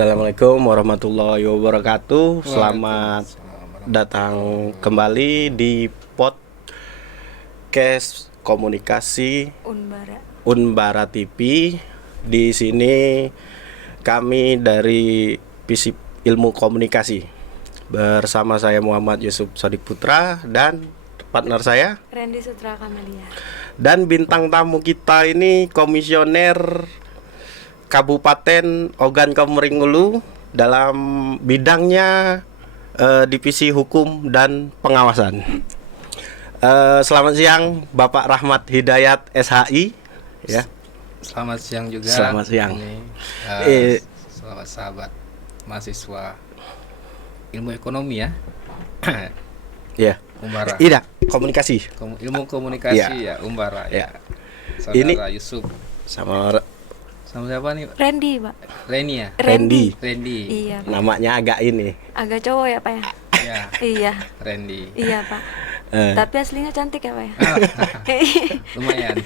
Assalamualaikum warahmatullahi wabarakatuh. Selamat datang kembali di podcast komunikasi Unbara TV. Di sini kami dari Visip Ilmu Komunikasi bersama saya Muhammad Yusuf Sodik Putra dan partner saya Randy Sutra Kamalia. Dan bintang tamu kita ini komisioner Kabupaten Ogan Komering Ulu dalam bidangnya divisi hukum dan pengawasan. Selamat siang Bapak Rahmat Hidayat SHI ya. Selamat siang juga. Selamat siang. Selamat sahabat mahasiswa ilmu ekonomi ya. Ya. Umbara. Iya, komunikasi. Ilmu komunikasi ya, Umbara ya. Saudara Ini Yusuf sama siapa nih? Randy, Pak. Reni ya? Randy. Iya, Pak. Namanya agak ini. Agak cowok ya, Pak ya? Ya. Iya. Randy. Iya, Pak. Tapi aslinya cantik ya, Pak ya? Lumayan.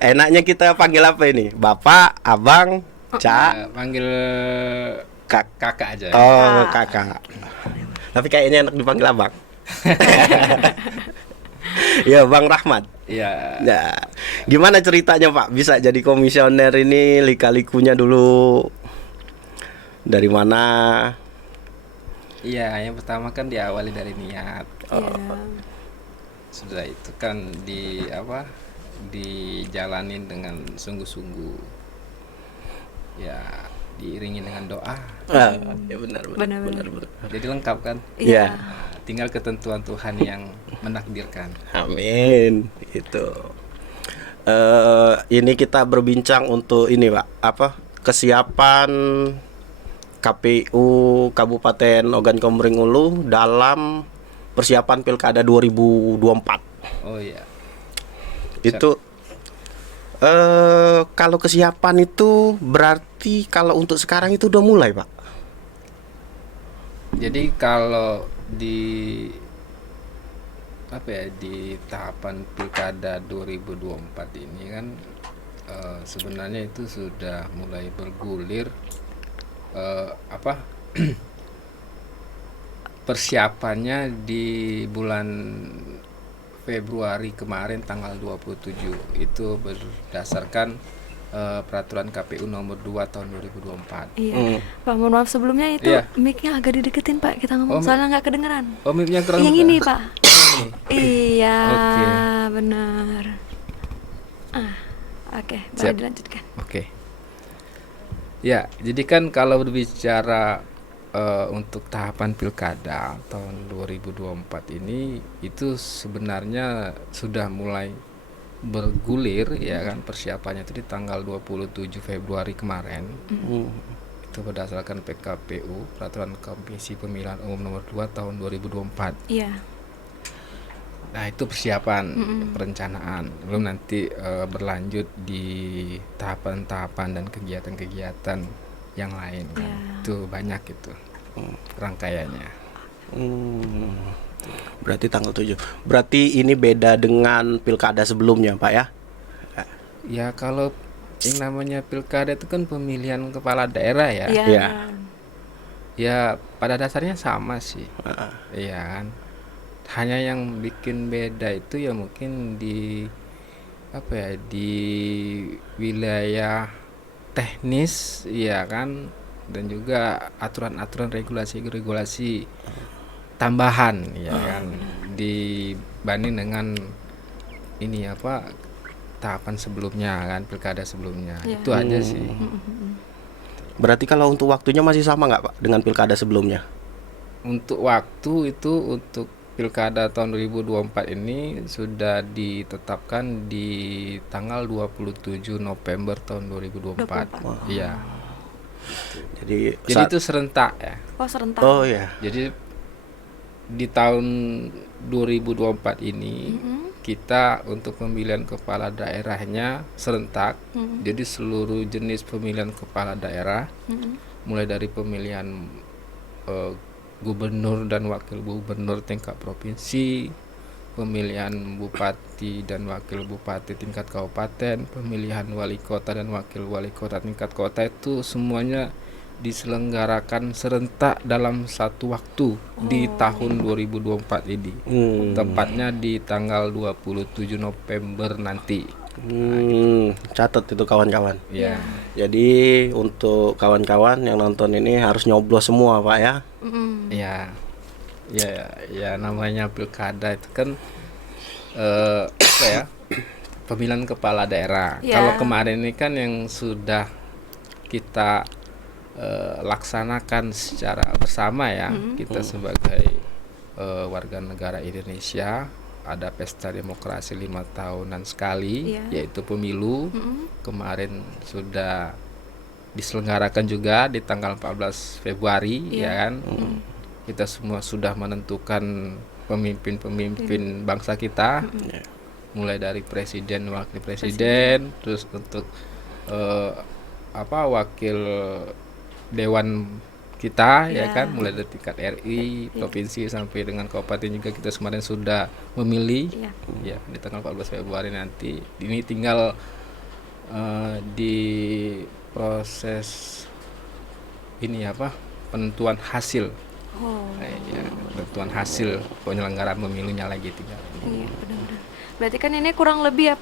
Enaknya kita panggil apa ini? Bapak, Abang, Cak, Panggil kakak aja. Oh, kakak. Tapi kayaknya enak dipanggil Abang. Ya, Bang Rahmat. Iya. Nah, gimana ceritanya Pak bisa jadi komisioner ini, lika-likunya dulu dari mana? Iya, yang pertama kan diawali dari niat. Iya. Sudah itu kan dijalanin dengan sungguh-sungguh. Ya, diiringi dengan doa. Ya benar. Jadi lengkap kan? Iya. Tinggal ketentuan Tuhan yang menakdirkan. Amin. Itu. Ini kita berbincang untuk ini Pak, kesiapan KPU Kabupaten Ogan Komering Ulu dalam persiapan Pilkada 2024. Oh iya. Itu kalau kesiapan itu berarti kalau untuk sekarang itu udah mulai, Pak. Jadi kalau di tahapan Pilkada 2024 ini kan sebenarnya itu sudah mulai bergulir persiapannya di bulan Februari kemarin tanggal 27 itu berdasarkan peraturan KPU nomor 2 tahun 2024. Iya. Pak, mohon maaf sebelumnya itu Iya. mic-nya agak dideketin, Pak. Kita ngomong soalnya nggak kedengeran. Oh, mic-nya kurang. Yang ini, Pak. Iya, Oke. benar. Oke, baru Siap. dilanjutkan. Oke. Ya, jadi kan kalau berbicara untuk tahapan Pilkada tahun 2024 ini itu sebenarnya sudah mulai bergulir ya kan, persiapannya itu di tanggal 27 Februari kemarin. Itu berdasarkan PKPU, Peraturan Komisi Pemilihan Umum nomor 2 tahun 2024. Iya. Nah, itu persiapan perencanaan. Belum nanti berlanjut di tahapan-tahapan dan kegiatan-kegiatan yang lain kan. Itu banyak itu rangkaiannya. Berarti tanggal 7. Berarti ini beda dengan pilkada sebelumnya, Pak ya? Ya, kalau yang namanya pilkada itu kan pemilihan kepala daerah ya. Iya. Iya. Ya, pada dasarnya sama sih. Iya kan. Hanya yang bikin beda itu ya mungkin di di wilayah teknis ya kan, dan juga aturan-aturan regulasi tambahan ya kan, dibanding dengan ini tahapan sebelumnya kan, pilkada sebelumnya. Ya. Itu aja sih. Berarti kalau untuk waktunya masih sama nggak Pak dengan pilkada sebelumnya? Untuk waktu itu untuk pilkada tahun 2024 ini sudah ditetapkan di tanggal 27 November tahun 2024. Iya. Jadi Itu serentak ya. Oh, serentak. Oh ya. Jadi di tahun 2024 ini kita untuk pemilihan kepala daerahnya serentak. Jadi seluruh jenis pemilihan kepala daerah, mulai dari pemilihan gubernur dan wakil gubernur tingkat provinsi, pemilihan bupati dan wakil bupati tingkat kabupaten, pemilihan wali kota dan wakil wali kota tingkat kota itu semuanya diselenggarakan serentak dalam satu waktu di tahun 2024 ini. Tepatnya di tanggal 27 November nanti. Catat itu kawan-kawan. Ya. Jadi untuk kawan-kawan yang nonton ini harus nyoblos semua Pak ya. Ya. Ya namanya pilkada itu kan apa ya? Pemilihan kepala daerah. Ya. Kalau kemarin ini kan yang sudah kita laksanakan secara bersama ya, kita sebagai warga negara Indonesia ada pesta demokrasi 5 tahunan sekali, yaitu pemilu. Kemarin sudah diselenggarakan juga di tanggal 14 Februari ya kan. Kita semua sudah menentukan pemimpin-pemimpin bangsa kita, mulai dari presiden, wakil presiden, terus untuk wakil dewan kita ya kan, mulai dari tingkat RI, provinsi sampai dengan kabupaten juga kita kemarin sudah memilih ya di tanggal 14 Februari nanti. Ini tinggal di proses ini penentuan hasil. Penentuan hasil penyelenggaraan pemilunya lagi tinggal. Iya, benar-benar. Berarti kan ini kurang lebih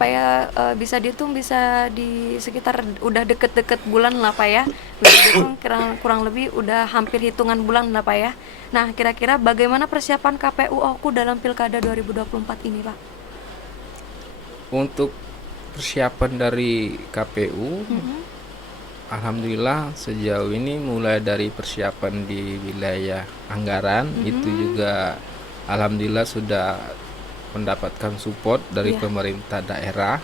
bisa dihitung bisa di sekitar udah deket-deket bulan lah Pak ya. Bisa dihitung kurang lebih udah hampir hitungan bulan lah Pak ya. Nah, kira-kira bagaimana persiapan KPU Oku dalam Pilkada 2024 ini Pak? Untuk persiapan dari KPU, alhamdulillah sejauh ini mulai dari persiapan di wilayah anggaran itu juga alhamdulillah sudah mendapatkan support dari pemerintah daerah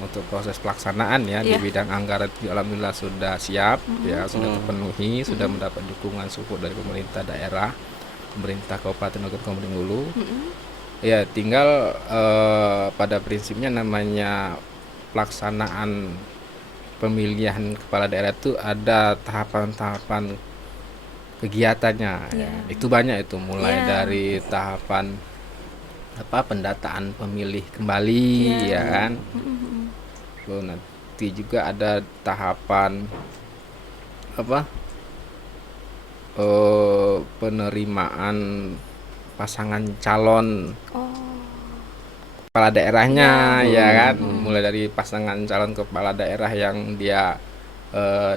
untuk proses pelaksanaan ya di bidang anggaran itu alhamdulillah sudah siap ya, sudah terpenuhi, sudah mendapat dukungan support dari pemerintah daerah, pemerintah kabupaten Kabupaten Hulu. Ya tinggal pada prinsipnya namanya pelaksanaan pemilihan kepala daerah itu ada tahapan-tahapan kegiatannya ya. Itu banyak itu mulai dari tahapan pendataan pemilih kembali ya kan. Lalu nanti juga ada tahapan penerimaan pasangan calon kepala daerahnya ya kan, mulai dari pasangan calon kepala daerah yang dia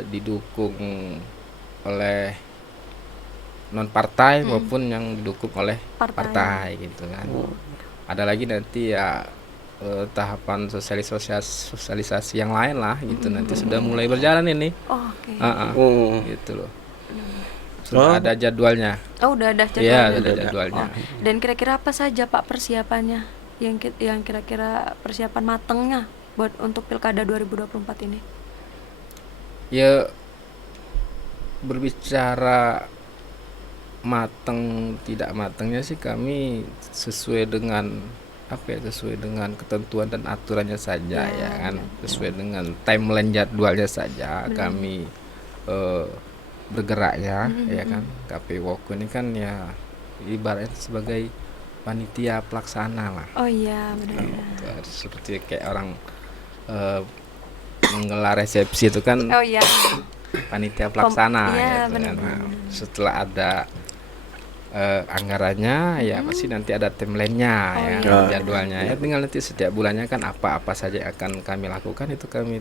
didukung oleh non partai maupun yang didukung oleh partai gitu kan. Ada lagi nanti ya tahapan sosialisasi yang lain lah gitu, nanti sudah mulai berjalan ini. Gitu loh. Sudah ada jadwalnya. Udah ada jadwalnya. Iya, ada jadwalnya. Dan kira-kira apa saja Pak persiapannya yang kira-kira persiapan matengnya buat untuk Pilkada 2024 ini? Ya berbicara mateng tidak matengnya sih kami sesuai dengan sesuai dengan ketentuan dan aturannya saja ya kan, sesuai dengan timeline jadwalnya saja kami bergeraknya ya kan. KPU Oku ini kan ya ibaratnya sebagai panitia pelaksana lah. Oh iya benar. Seperti kayak orang menggelar resepsi itu kan. Oh iya. Panitia pelaksana gitu kan. Setelah ada anggarannya ya pasti nanti ada timelinenya jadwalnya ya, tinggal nanti setiap bulannya kan apa saja yang akan kami lakukan itu kami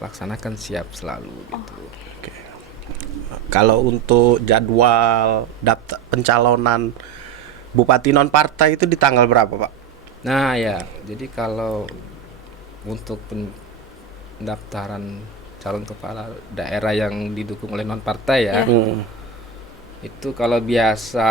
laksanakan siap selalu gitu. Kalau untuk jadwal daftar pencalonan bupati non partai itu di tanggal berapa Pak? Nah ya, jadi kalau untuk pendaftaran calon kepala daerah yang didukung oleh non partai ya, itu kalau biasa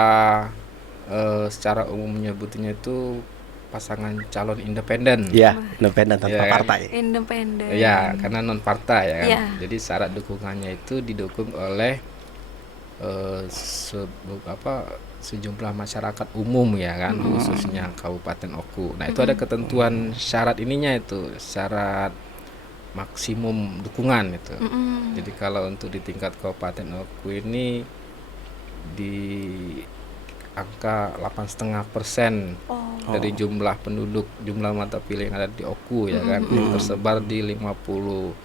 secara umum menyebutnya itu pasangan calon independen. Iya, independen tanpa partai. Independen. Ya, karena non partai ya kan. Jadi syarat dukungannya itu didukung oleh sejumlah masyarakat umum ya kan, khususnya Kabupaten Oku. Nah, itu ada ketentuan syarat ininya itu, syarat maksimum dukungan itu. Jadi kalau untuk di tingkat Kabupaten Oku ini angka 8,5% Oh, dari jumlah penduduk, jumlah mata pilih yang ada di Oku ya kan, tersebar di 50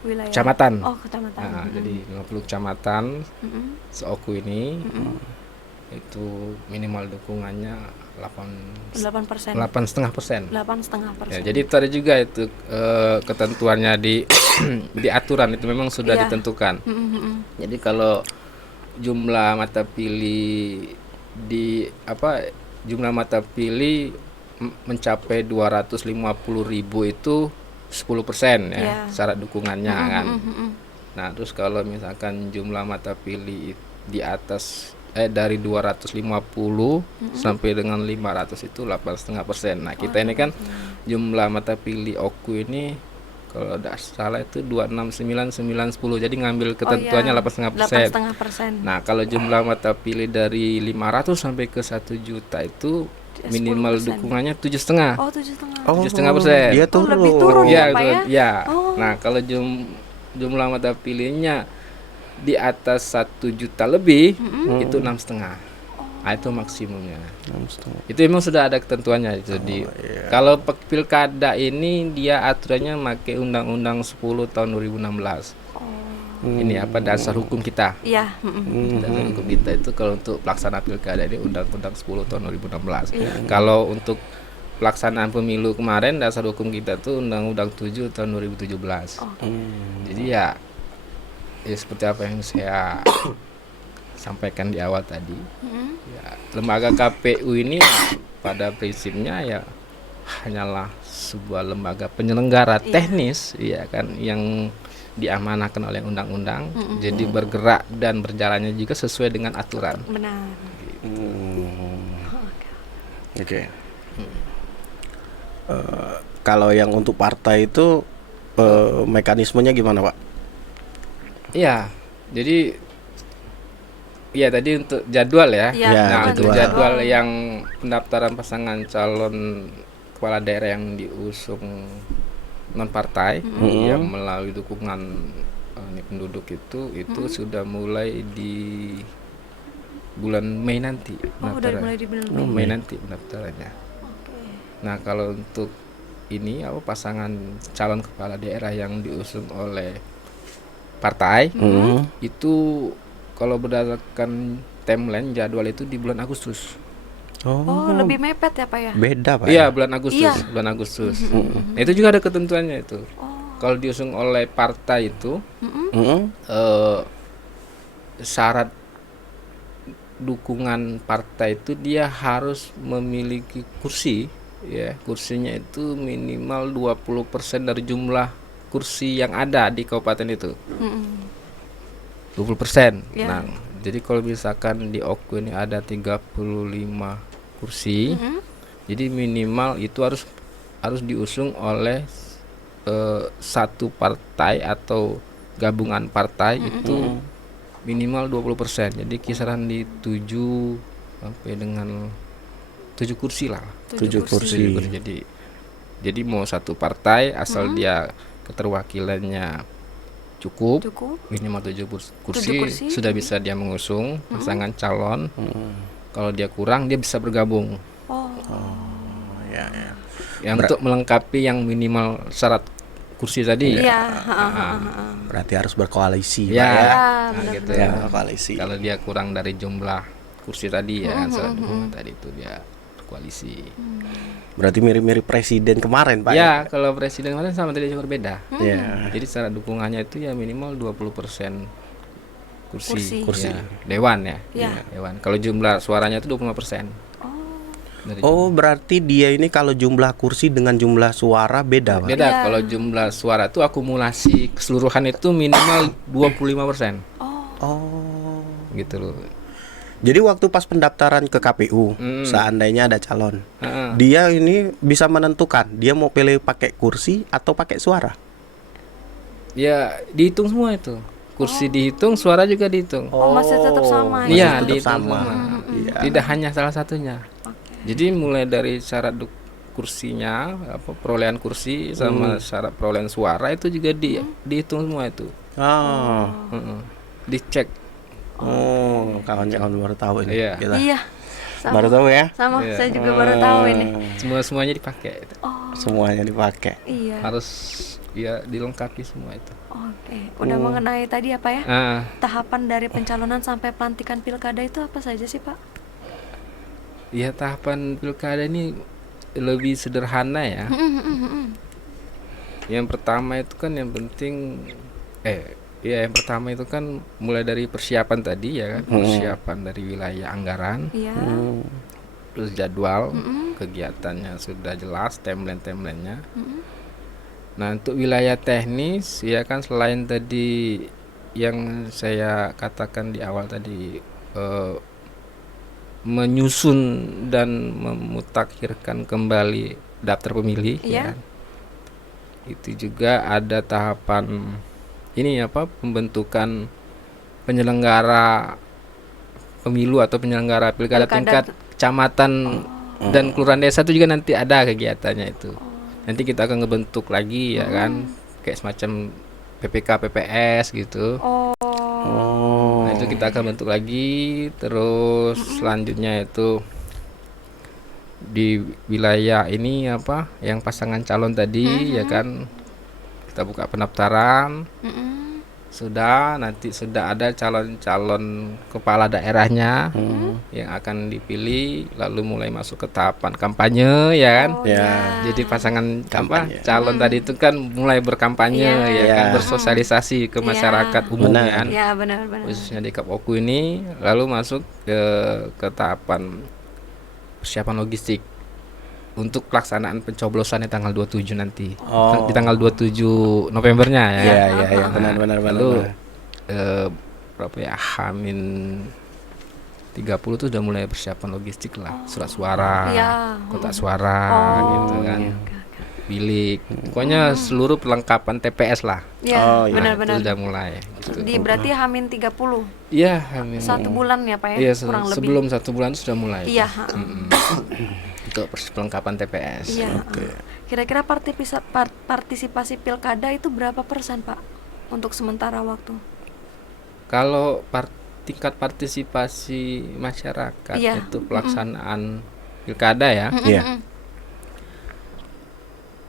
wilayah. kecamatan. Oh, kecamatan. Nah, jadi 50 kecamatan Mm-mm. se-Oku ini itu minimal dukungannya 8%. 8,5%. 8,5%. Ya, jadi itu ada juga itu ketentuannya di di aturan itu memang sudah Iya. ditentukan. Mm-mm. Jadi kalau jumlah mata pilih jumlah mata pilih mencapai 250.000 itu 10% ya Iya. syarat dukungannya kan. Mm-mm. Nah, terus kalau misalkan jumlah mata pilih di atas dari 250 sampai dengan 500 itu 8,5%. Nah, kita ini kan jumlah mata pilih Oku ini kalau tidak salah itu 269,910. Jadi ngambil ketentuannya 8,5%. 8,5%. Nah, kalau jumlah mata pilih dari 500 sampai ke 1 juta itu minimal 10%. dukungannya 7,5. Oh, 7,5. Oh, 7,5%. dia Oh, lebih turun Iya, ya, Pak ya? iya. Oh. Nah, kalau jumlah mata pilihnya di atas 1 juta lebih itu 6,5. Nah, itu maksimumnya. Itu memang sudah ada ketentuannya itu kalau pilkada ini dia aturannya pakai Undang-Undang 10 tahun 2016. Ini dasar hukum kita. Iya. Dasar hukum kita itu kalau untuk pelaksanaan pilkada ini Undang-Undang 10 tahun 2016. Kalau untuk pelaksanaan pemilu kemarin dasar hukum kita tuh Undang-Undang 7 tahun 2017. Jadi ya seperti apa yang saya sampaikan di awal tadi. Ya, lembaga KPU ini pada prinsipnya ya hanyalah sebuah lembaga penyelenggara teknis ya kan yang diamanahkan oleh undang-undang. Jadi bergerak dan berjalannya juga sesuai dengan aturan. Benar. Oke. Kalau yang untuk partai itu mekanismenya gimana, Pak? Iya. Jadi ya tadi untuk jadwal ya. Iya, Nah, untuk jadwal. jadwal yang pendaftaran pasangan calon kepala daerah yang diusung non partai yang melalui dukungan penduduk itu sudah mulai di bulan Mei nanti Oh, udah mulai di bulan Mei. Mei nanti pendaftarannya. Nah, kalau untuk ini pasangan calon kepala daerah yang diusung oleh partai itu kalau berdasarkan timeline jadwal itu di bulan Agustus. Oh, lebih mepet ya, Pak ya? Beda, Pak. Iya, bulan Agustus, Iya. bulan Agustus. Nah, itu juga ada ketentuannya itu. Kalau diusung oleh partai itu syarat dukungan partai itu dia harus memiliki kursi ya, kursinya itu minimal 20% dari jumlah kursi yang ada di kabupaten itu. 20%. Ya. Nah, jadi kalau misalkan di Oku ini ada 35 kursi, jadi minimal itu harus diusung oleh satu partai atau gabungan partai itu minimal 20%. Jadi kisaran di 7 sampai dengan 7 kursi lah. 7 kursi. Jadi mau satu partai asal dia keterwakilannya cukup. Minimal 7 kursi sudah bisa dia mengusung pasangan calon. Kalau dia kurang dia bisa bergabung. Ya. Yang untuk melengkapi yang minimal syarat kursi tadi. Iya. Berarti harus berkoalisi, Ya, Pak ya. nah, gitu Ya, ya. koalisi. Kalau dia kurang dari jumlah kursi tadi ya, syarat dukungan tadi itu dia berkoalisi. Berarti mirip-mirip presiden kemarin, Pak. Ya, kalau presiden kemarin sama tadi juga berbeda. Ya. Jadi syarat dukungannya itu ya minimal 20% kursi. Kursi. Ya, dewan ya. Iya. Dewan. Kalau jumlah suaranya itu 25%. Dari Oh, berarti dia ini kalau jumlah kursi dengan jumlah suara beda, Pak. beda. Iya. Kalau jumlah suara itu akumulasi keseluruhan itu minimal 25%. Oh. Gitu loh. Jadi waktu pas pendaftaran ke KPU, seandainya ada calon, dia ini bisa menentukan dia mau pilih pakai kursi atau pakai suara. Ya, dihitung semua itu. Kursi dihitung, suara juga dihitung. Oh, masih tetap sama. Masih Iya, tetap dihitung sama. semua. Iya. Tidak hanya salah satunya. Jadi mulai dari syarat kursinya, perolehan kursi sama syarat perolehan suara itu juga dihitung semua itu. Oh. Dicek. Oh, kawan-kawan baru tahu ini. Iya. Kita. Iya. Sama. Baru tahu ya? Sama, Iya. saya juga baru tahu ini. Semuanya dipakai. Oh, Semuanya dipakai. iya. Harus ya dilengkapi semua itu. Oke, udah mengenai tadi apa ya? Ah, Tahapan dari pencalonan sampai pelantikan pilkada itu apa saja sih, Pak? ya tahapan pilkada ini lebih sederhana ya. Yang pertama itu kan yang penting yang pertama itu kan mulai dari persiapan tadi ya kan, persiapan dari wilayah anggaran, Iya. terus jadwal kegiatannya sudah jelas, timeline-nya. Nah, untuk wilayah teknis ya kan selain tadi yang saya katakan di awal tadi menyusun dan memutakhirkan kembali daftar pemilih Iya. ya kan. Itu juga ada tahapan ini pembentukan penyelenggara pemilu atau penyelenggara pilkada tingkat kecamatan dan kelurahan desa itu juga nanti ada kegiatannya itu. Nanti kita akan ngebentuk lagi ya kan kayak semacam PPK PPS gitu. Oh. Nah, itu kita akan bentuk lagi, terus selanjutnya itu di wilayah ini yang pasangan calon tadi ya kan kita buka pendaftaran. Nanti sudah ada calon-calon kepala daerahnya yang akan dipilih, lalu mulai masuk ke tahapan kampanye ya kan. Oh, Ya. Jadi pasangan Kampanye. calon tadi itu kan mulai berkampanye Iya. ya kan, Iya. bersosialisasi ke masyarakat umum Benar. ya kan. Ya, benar. Khususnya di Kapoku ini, lalu masuk ke tahapan persiapan logistik untuk pelaksanaan pencoblosan di tanggal 27 nanti. Oh. Di tanggal 27 Novembernya ya. Iya, iya, benar. Lalu berapa ya? Hamin 30 tuh udah mulai persiapan logistik lah, surat suara, Iya. kotak suara gitu kan. oke. Bilik, pokoknya seluruh perlengkapan TPS lah. Ya, Oh, iya. benar-benar. Itu udah mulai gitu. Berarti Hamin 30. Iya, Hamin. 1 bulan ya, Pak ya? Iya, kurang lebih. sebelum 1 bulan itu sudah mulai. Iya, Untuk perlengkapan TPS. Iya. Kira-kira partisipasi pilkada itu berapa persen, Pak? Untuk sementara waktu. Kalau tingkat partisipasi masyarakat Iya. itu pelaksanaan pilkada ya. Iya.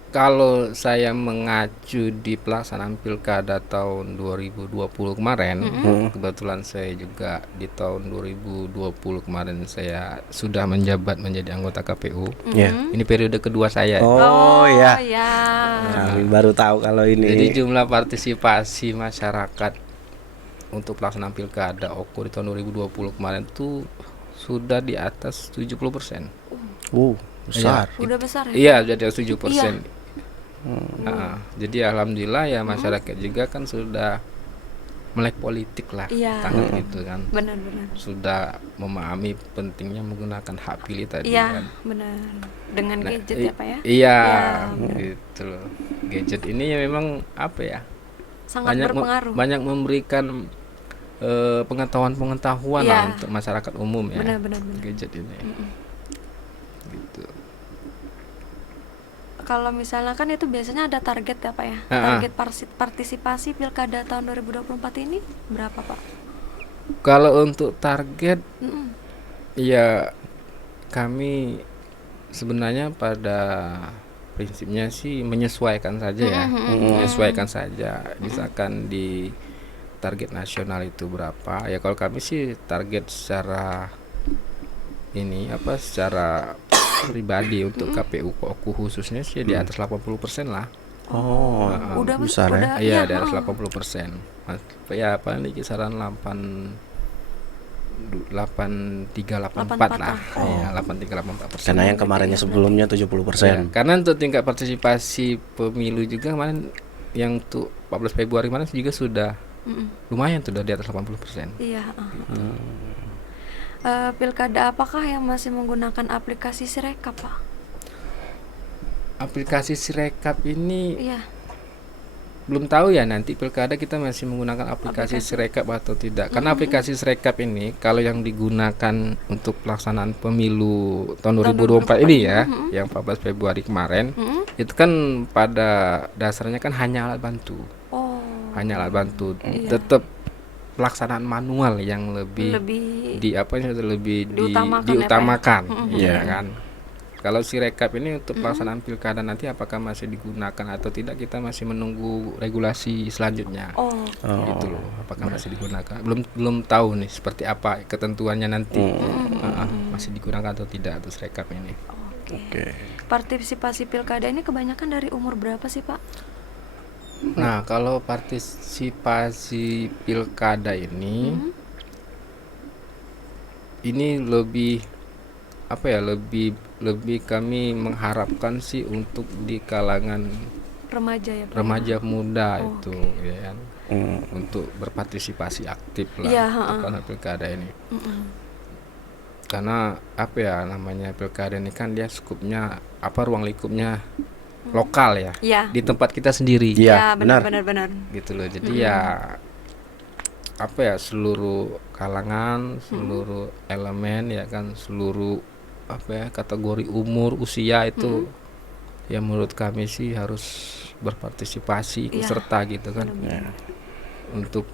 Kalau saya mengacu di pelaksanaan pilkada tahun 2020 kemarin, kebetulan saya juga di tahun 2020 kemarin saya sudah menjabat menjadi anggota KPU. Iya. Ini periode kedua saya. Oh, ya. ya. Kami baru tahu kalau ini. Jadi jumlah partisipasi masyarakat untuk pelaksanaan pilkada OKU di tahun 2020 kemarin tuh sudah di atas 70%. Besar. Udah besar ya? Iya, jadi 7%. Jadi alhamdulillah ya masyarakat juga kan sudah melek politik lah, Iya. gitu kan. Benar-benar. Sudah memahami pentingnya menggunakan hak pilih tadi Iya, kan. benar. Dengan Nah, gadget ya, Pak ya? Iya, Iya. gitu loh. Gadget ini ya memang Sangat berpengaruh. banyak memberikan pengetahuan Iya. lah untuk masyarakat umum ya. Benar. Gadget ini. Gitu. Kalau misalnya kan itu biasanya ada target ya, Pak ya? Target partisipasi pilkada tahun 2024 ini berapa, Pak? Kalau untuk target Mm-mm. ya kami sebenarnya pada prinsipnya sih menyesuaikan saja ya. Menyesuaikan saja. Misalkan di target nasional itu berapa? Ya kalau kami sih target secara secara pribadi untuk KPU OKU khususnya sih di atas 80% lah. Oh, Udah besar ya. Iya, di atas 80%. Ya paling di kisaran 8384 lah. Iya, 8384%. Karena yang kemarinnya sebelumnya 70%. Ya, karena untuk tingkat partisipasi pemilu juga kemarin yang untuk 14 Februari kemarin juga sudah lumayan sudah di atas 80%. Iya. Pilkada apakah yang masih menggunakan aplikasi Sirekap, Pak? Aplikasi Sirekap ini Iya. belum tahu ya nanti pilkada kita masih menggunakan aplikasi Sirekap atau tidak. Karena aplikasi Sirekap ini kalau yang digunakan untuk pelaksanaan pemilu tahun 2024 ini ya, yang 14 Februari kemarin, itu kan pada dasarnya kan hanya alat bantu. Oh. Hanya alat bantu. Iya. Tetap pelaksanaan manual yang lebih lebih diutamakan ya kan. Kalau Sirekap ini untuk pelaksanaan pilkada nanti apakah masih digunakan atau tidak, kita masih menunggu regulasi selanjutnya. Gitu loh, apakah masih digunakan? Belum tahu nih seperti apa ketentuannya nanti. Masih digunakan atau tidak untuk Sirekap ini. Oke. Partisipasi pilkada ini kebanyakan dari umur berapa sih, Pak? Nah, kalau partisipasi pilkada ini lebih lebih kami mengharapkan sih untuk di kalangan Remaja ya, Pak? Remaja muda itu ya kan. Untuk berpartisipasi aktif lah dalam pilkada ini. Karena namanya pilkada ini kan dia skupnya ruang lingkupnya lokal ya. Di tempat kita sendiri. Iya, benar. Gitu loh. Jadi seluruh kalangan, seluruh elemen ya kan, seluruh kategori umur, usia itu ya menurut kami sih harus berpartisipasi, ikut serta gitu kan. Untuk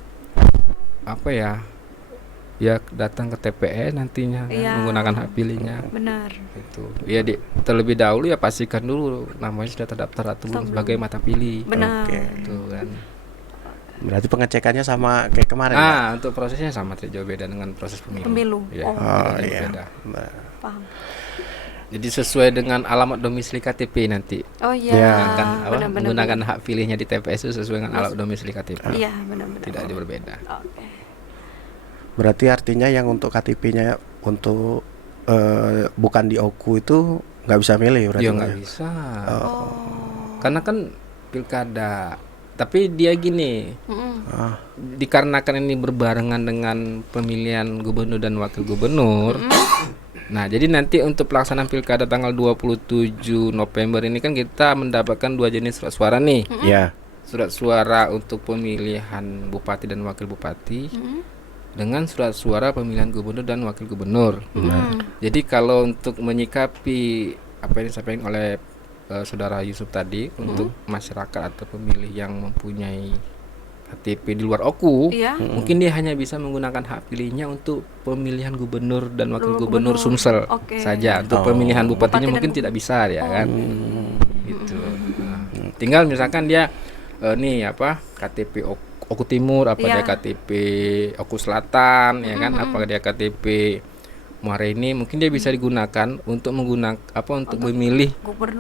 ya datang ke TPS nantinya kan, menggunakan hak pilihnya. Benar. Itu. Ya terlebih dahulu ya pastikan dulu namanya sudah terdaftar atau belum sebagai mata pilih. Benar. Itu kan. Berarti pengecekannya sama kayak kemarin. Untuk prosesnya sama, tidak jauh beda dengan proses pemilu. Ya, beda. Paham. Jadi sesuai dengan alamat domisili KTP nanti. Menggunakan hak pilihnya di TPS itu sesuai dengan alamat domisili KTP. Iya, benar-benar. Tidak ada berbeda. Oke. Berarti artinya yang untuk KTP-nya untuk bukan di OKU itu nggak bisa milih berarti? Ya nggak bisa. Karena kan pilkada. Tapi dia gini, dikarenakan ini berbarengan dengan pemilihan gubernur dan wakil gubernur. Nah, jadi nanti untuk pelaksanaan pilkada tanggal 27 November ini kan kita mendapatkan 2 jenis surat suara nih. Surat suara untuk pemilihan bupati dan wakil bupati. Dengan surat suara pemilihan gubernur dan wakil gubernur. Jadi kalau untuk menyikapi apa yang disampaikan oleh Saudara Yusuf tadi, untuk masyarakat atau pemilih yang mempunyai KTP di luar OKU, mungkin dia hanya bisa menggunakan hak pilihnya untuk pemilihan gubernur dan wakil gubernur Sumsel saja. Untuk pemilihan bupatinya mungkin tidak bisa ya kan. Gitu. Tinggal misalkan dia KTP Oku Timur, dia KTP Oku Selatan, ya kan, apakah dia KTP Muara ini, mungkin dia bisa digunakan untuk untuk memilih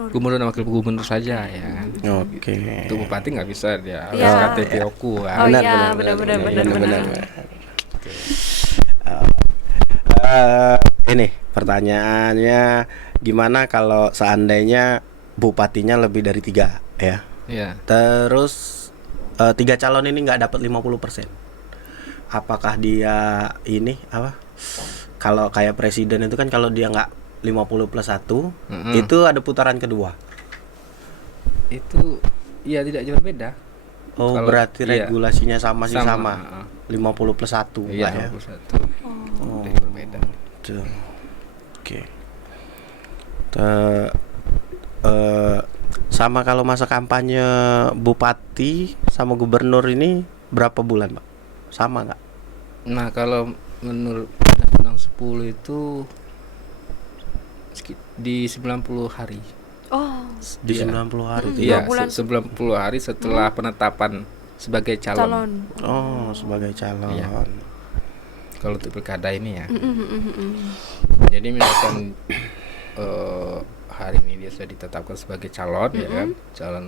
gubernur dan wakil gubernur saja, ya kan. Untuk bupati nggak bisa, dia harus KTP Oku kan. Benar. Ini pertanyaannya, gimana kalau seandainya bupatinya lebih dari 3 ya? Terus 3 calon ini nggak dapat 50%. Apakah dia kalau kayak presiden itu kan kalau dia nggak 50+1 itu ada putaran kedua. Itu ya tidak jauh berbeda. Berarti regulasinya sama 50+1 ya. 51. Tidak berbeda. Oke. Sama kalau masa kampanye bupati sama gubernur ini berapa bulan, Pak? Sama nggak? Nah, kalau menurut Undang 10 itu di 90 hari. Di 90 hari. Iya, 90 hari setelah penetapan sebagai calon. Sebagai calon. Ya. Kalau untuk pilkada ini ya. Jadi misalkan hari ini dia sudah ditetapkan sebagai calon, ya kan, calon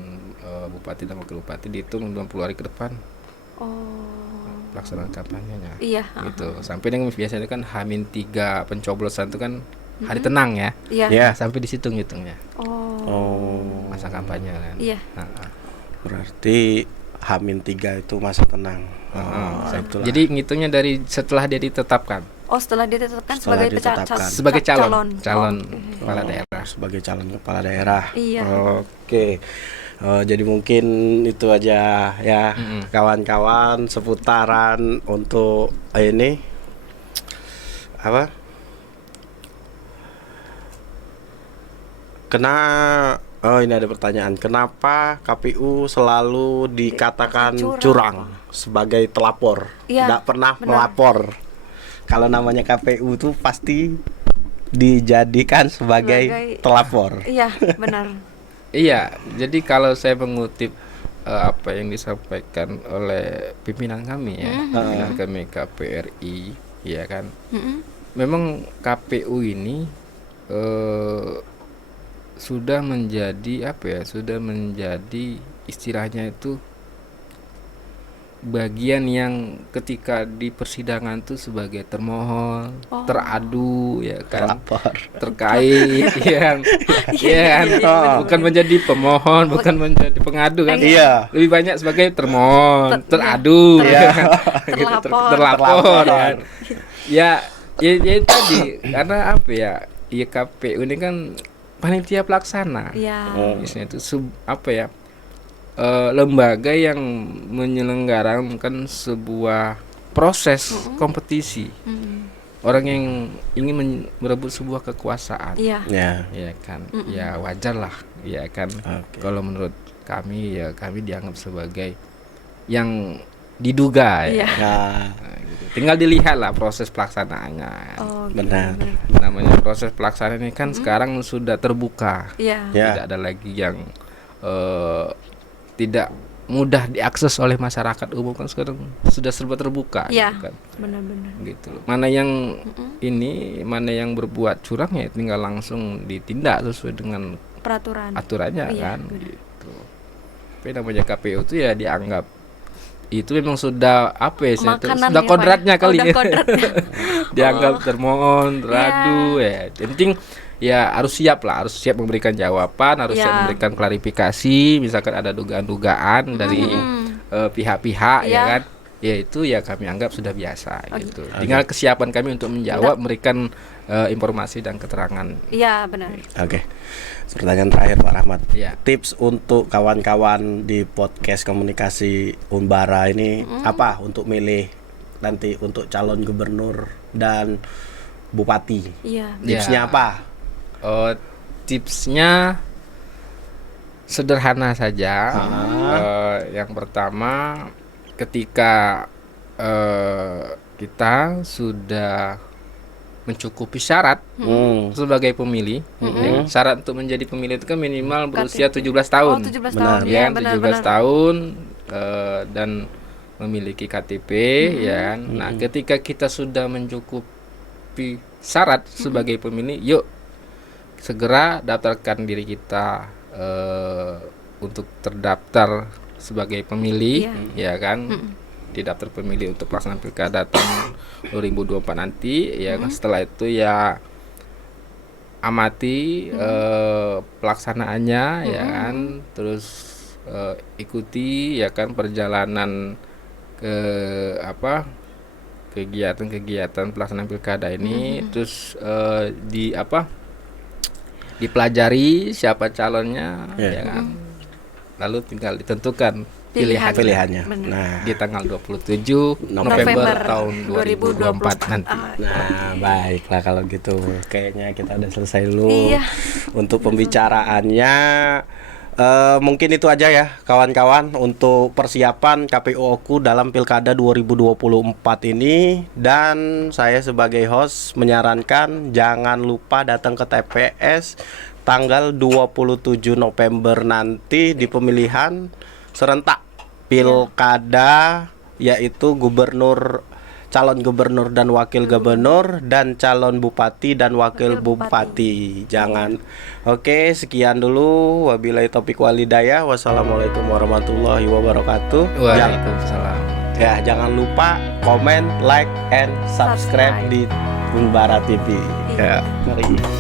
bupati dan wakil bupati, dihitung 20 hari ke depan. Pelaksanaan kampanyenya. Gitu. Sampai dengan biasanya kan H-3 pencoblosan itu kan hari tenang ya. Sampai di situ ngitungnya. Masa kampanye kan. Berarti H-3 itu masa tenang. Jadi ngitungnya dari setelah dia ditetapkan. Setelah ditetapkan sebagai calon kepala daerah. Sebagai calon kepala daerah. Oke. Jadi mungkin itu aja ya, kawan-kawan, seputaran untuk ini kena Oh, ini ada pertanyaan. Kenapa KPU selalu dikatakan curang sebagai telapor? Tidak pernah melapor. Kalau namanya KPU tuh pasti dijadikan sebagai telapor. Iya, benar. Iya, jadi kalau saya mengutip apa yang disampaikan oleh pimpinan kami ya, pimpinan kami KPRI, ya kan. Memang KPU ini sudah menjadi sudah menjadi istilahnya itu bagian yang ketika di persidangan tuh sebagai termohon, teradu, ya kan, terkait, ya kan, bukan menjadi pemohon, bukan menjadi pengadu kan, lebih banyak sebagai termohon, teradu, terlapor, ya tadi karena KPU ini kan panitia pelaksana, misalnya itu lembaga yang menyelenggarakan sebuah proses kompetisi. Orang yang ingin merebut sebuah kekuasaan. Ya kan. Ya wajar lah, ya kan. Kalau menurut kami kami dianggap sebagai yang diduga ya. Nah, gitu. Tinggal dilihat lah proses pelaksanaannya. Benar. Namanya proses pelaksanaan ini kan sekarang sudah terbuka. Tidak ada lagi yang tidak mudah diakses oleh masyarakat umum, kan sekarang sudah serba terbuka, gitu kan. Benar-benar. Gitu. Mana yang mana yang berbuat curang ya tinggal langsung ditindak sesuai dengan aturannya kan. Gitu. Tapi namanya KPU itu ya dianggap itu memang sudah sudah kodratnya kali ya. Dianggap termohon, teradu ya. Yang penting ya harus siap memberikan jawaban, harus siap memberikan klarifikasi, misalkan ada dugaan-dugaan dari pihak-pihak ya kan. Ya itu ya kami anggap sudah biasa gitu. Tinggal kesiapan kami untuk menjawab, memberikan informasi dan keterangan. Iya, benar. Oke. Pertanyaan terakhir Pak Rahmat. Tips untuk kawan-kawan di podcast komunikasi Unbara ini apa untuk milih nanti untuk calon gubernur dan bupati? Tipsnya apa? Tipsnya sederhana saja. Yang pertama, ketika kita sudah mencukupi syarat sebagai pemilih, syarat untuk menjadi pemilih itu kan minimal berusia 17 tahun. 17 tahun. Ya, 17 tahun dan memiliki KTP ya. Nah, ketika kita sudah mencukupi syarat sebagai pemilih, yuk segera daftarkan diri kita untuk terdaftar sebagai pemilih, ya kan, didaftar pemilih untuk pelaksanaan pilkada tahun 2024 nanti, ya. Setelah itu ya amati pelaksanaannya, ya kan, terus ikuti ya kan perjalanan ke kegiatan pelaksanaan pilkada ini, terus dipelajari siapa calonnya, ya kan. Lalu tinggal ditentukan pilihannya. Nah, di tanggal 27 November tahun 2024 nanti. Nah, baiklah kalau gitu. Kayaknya kita udah selesai dulu untuk pembicaraannya. Mungkin itu aja ya kawan-kawan untuk persiapan KPU Oku dalam Pilkada 2024 ini. Dan saya sebagai host menyarankan jangan lupa datang ke TPS tanggal 27 November nanti di pemilihan serentak Pilkada, yaitu calon gubernur dan wakil gubernur, dan calon bupati dan wakil bupati. Oke, sekian dulu. Wabillahi taufiq walhidayah. Wassalamualaikum warahmatullahi wabarakatuh. Waalaikumsalam. Jangan lupa komen, like, and subscribe di Unbara TV. Mari.